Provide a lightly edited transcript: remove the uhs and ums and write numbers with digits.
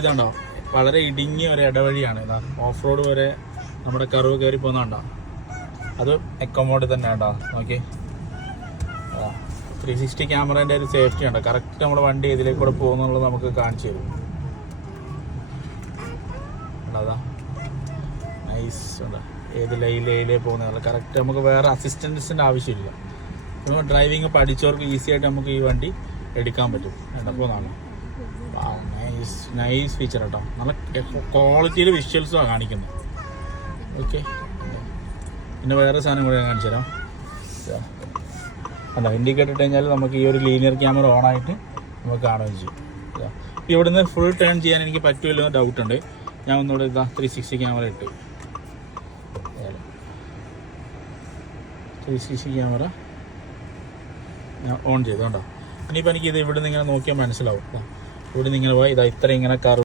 ഇതുണ്ടോ, വളരെ ഇടുങ്ങിയ ഒരു ഇടവഴിയാണ്. ഇതാ ഓഫ് റോഡ് വരെ നമ്മുടെ കർവ് കയറി പോകുന്നുണ്ടോ. അത് എക്കോ മോഡ് തന്നെ ഉണ്ടോ, നോക്കി. 360 ക്യാമറേൻ്റെ ഒരു സേഫ്റ്റി ഉണ്ടോ, കറക്റ്റ് നമ്മുടെ വണ്ടി ഇതിലേക്ക് കൂടെ പോകുന്നുള്ളത് നമുക്ക് കാണിച്ചു തരും. അതാ നൈസ് ഉണ്ട്. ഏത് ലൈലേ പോകുന്നത് കറക്റ്റ്, നമുക്ക് വേറെ അസിസ്റ്റൻസിൻ്റെ ആവശ്യമില്ല. നമ്മൾ ഡ്രൈവിങ് പഠിച്ചവർക്ക് ഈസി ആയിട്ട് നമുക്ക് ഈ വണ്ടി എടുക്കാൻ പറ്റും. അപ്പോൾ നാളെ നൈസ് ഫീച്ചർ കേട്ടോ, നല്ല ക്വാളിറ്റിയിൽ വിഷ്വൽസുമാണ് കാണിക്കുന്നത്. ഓക്കെ, പിന്നെ വേറെ സാധനം കൂടെ ഞാൻ കാണിച്ചു തരാം. അല്ല, ഇൻഡിക്കേറ്റർ ഇട്ട് കഴിഞ്ഞാൽ നമുക്ക് ഈ ഒരു ലീനിയർ ക്യാമറ ഓണായിട്ട് നമുക്ക് കാണുകയും ചെയ്യും. ഇവിടുന്ന് ഫുൾ ടേൺ ചെയ്യാൻ എനിക്ക് പറ്റുമല്ലോ ഡൗട്ടുണ്ട്. ഞാൻ ഒന്നുകൂടെ 360 ക്യാമറ ഇട്ട് 360 ക്യാമറ ഞാൻ ഓൺ ചെയ്തു കേട്ടോ. ഇനിയിപ്പോൾ എനിക്കിത് ഇവിടെ നിന്ന് ഇങ്ങനെ നോക്കിയാൽ മനസ്സിലാവും. ഇവിടെ നിന്ന് ഇങ്ങനെ പോയി ഇതാ ഇത്ര ഇങ്ങനെ കർവ്